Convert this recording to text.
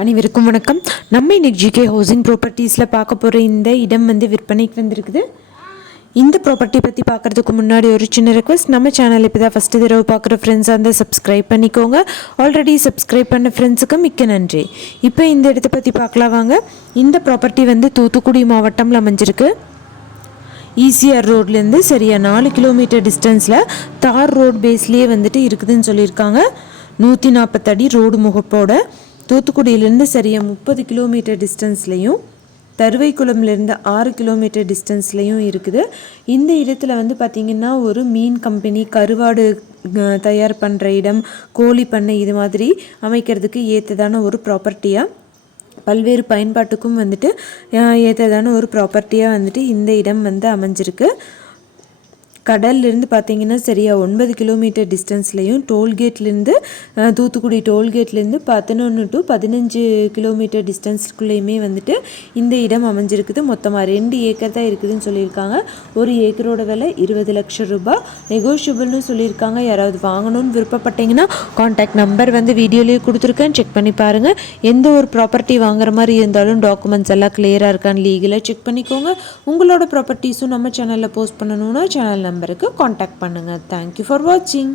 அனைவருக்கும் வணக்கம். நம்ம இன்னைக்கு ஜிகே ஹவுசிங் ப்ராப்பர்ட்டிஸில் பார்க்க போகிற இந்த இடம் வந்து விற்பனைக்கு வந்திருக்குது. இந்த ப்ராப்பர்ட்டி பற்றி பார்க்குறதுக்கு முன்னாடி ஒரு சின்ன ரெக்வஸ்ட் நம்ம சேனல் இப்போ தான் ஃபஸ்ட்டு தடவை பார்க்குற ஃப்ரெண்ட்ஸாக இருந்தால் சப்ஸ்கிரைப் பண்ணிக்கோங்க. ஆல்ரெடி சப்ஸ்கிரைப் பண்ண ஃப்ரெண்ட்ஸுக்கு மிக்க நன்றி. இப்போ இந்த இடத்த பற்றி பார்க்கலாம் வாங்க. இந்த ப்ராப்பர்ட்டி வந்து தூத்துக்குடி மாவட்டம்ல அமைஞ்சிருக்கு. ஈசிஆர் ரோட்லேருந்து சரியாக நாலு கிலோமீட்டர் டிஸ்டன்ஸில் தார் ரோட் பேஸ்லேயே வந்துட்டு இருக்குதுன்னு சொல்லியிருக்காங்க. நூற்றி நாற்பத்தடி ரோடு முகப்போட. தூத்துக்குடியிலேருந்து சரியாக முப்பது கிலோமீட்டர் டிஸ்டன்ஸ்லையும் தருவைக்குளம்லேருந்து ஆறு கிலோமீட்டர் டிஸ்டன்ஸ்லையும் இருக்குது. இந்த இடத்துல வந்து பார்த்திங்கன்னா ஒரு மீன் கம்பெனி கருவாடு தயார் பண்ணுற இடம் கோழி பண்ணை இது மாதிரி அமைக்கிறதுக்கு ஏற்றதான ஒரு ப்ராப்பர்ட்டியாக பல்வேறு பயன்பாட்டுக்கும் வந்துட்டு ஏற்றதான ஒரு ப்ராப்பர்ட்டியாக வந்துட்டு இந்த இடம் வந்து அமைஞ்சிருக்கு. கடல்லேருந்து பார்த்தீங்கன்னா சரியா ஒன்பது கிலோமீட்டர் டிஸ்டன்ஸ்லையும் டோல்கேட்லேருந்து தூத்துக்குடி டோல்கேட்லேருந்து பதினொன்று டு பதினஞ்சு கிலோமீட்டர் டிஸ்டன்ஸ்க்குள்ளேயுமே வந்துட்டு இந்த இடம் அமைஞ்சிருக்குது. மொத்தமாக ரெண்டு ஏக்கர் தான் இருக்குதுன்னு சொல்லியிருக்காங்க. ஒரு ஏக்கரோட விலை இருபது லட்சம் ரூபாய் நெகோஷியபிள்னு சொல்லியிருக்காங்க. யாராவது வாங்கணும்னு விருப்பப்பட்டீங்கன்னா காண்டாக்ட் நம்பர் வந்து வீடியோலேயே கொடுத்துருக்கேன். செக் பண்ணி பாருங்கள் எந்த ஒரு ப்ராப்பர்ட்டி வாங்குற மாதிரி இருந்தாலும் டாக்குமெண்ட்ஸ் எல்லாம் கிளியராக இருக்கான்னு லீகலாக செக் பண்ணிக்கோங்க. உங்களோட ப்ராப்பர்ட்டிஸும் நம்ம சேனலில் போஸ்ட் பண்ணணும்னா சேனல் நம்பருக்கு காண்டாக்ட் பண்ணுங்கள் தேங்க்யூ ஃபார் வாட்சிங்